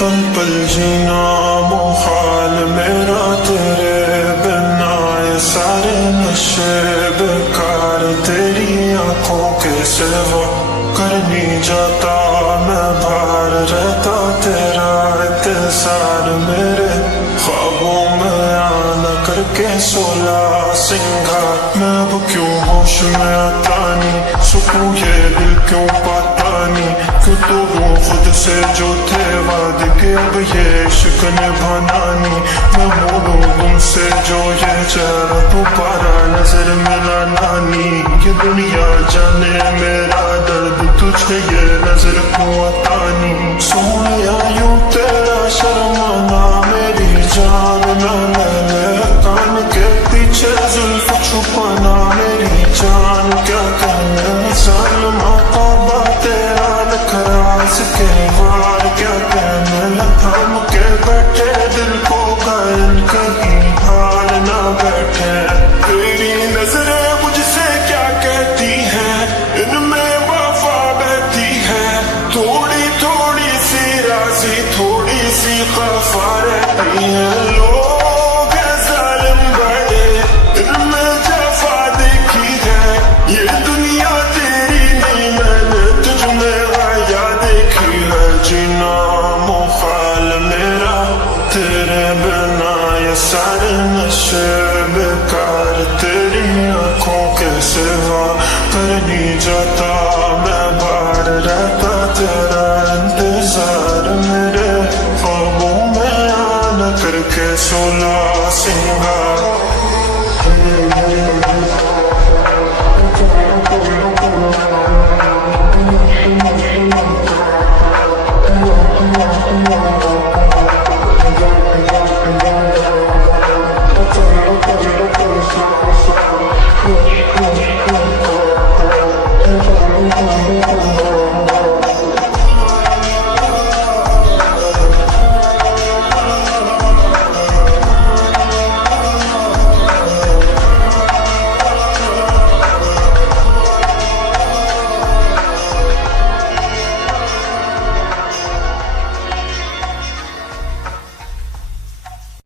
पल पल जीना मुहाल मेरा तेरे बिना, ये सारे नशे बेकार तेरी आंखों के सिवा। करनी जाता मैं बाहर रहता तेरा इंतजार, मेरे ख्वाबों में आना करके 16 सिंगार। मैं अब क्यों होश में आता नहीं, सुकून ये दिल क्यों पाता नहीं। क्यों तोड़ूं खुद से जो थे वादे के, अब ये इश्क निभाना नहीं। मैं मोड़ूं तुमसे जो ये चेहरा दोबारा नजर मिलाना नहीं। ये दुनिया जाने मेरा दर्द तुझे ये नजर क्यों आता नहीं। सोनिया यूं तेरा शर्माना मेरी जान ना मैंने, कान के पीछे जुल्फ छुपाना मेरी जान। क्या कहना जालिमा तौबा तेरा नखराज के वार, क्या कहना थाम के बैठे दिल को घायल कहीं हार ना बैठे। तेरी नजरें मुझसे क्या कहती हैं, इनमें वफा बहती है। थोड़ी थोड़ी सी राज़ी थोड़ी सी खफा रहती है। लोग जालिम बड़े इनमें जफा देखी है। ये दुनिया तेरी नहीं मैंने तुझ में आया देखी है। जीना मुहाल मेरा तेरे बिना, ये सारे नशे बेकार तेरी आंखों के सिवा। करनी जाता मैं बाहर रहता तेरा इंतजार, मेरे ख्वाबों में आना करके 16 सिंगार।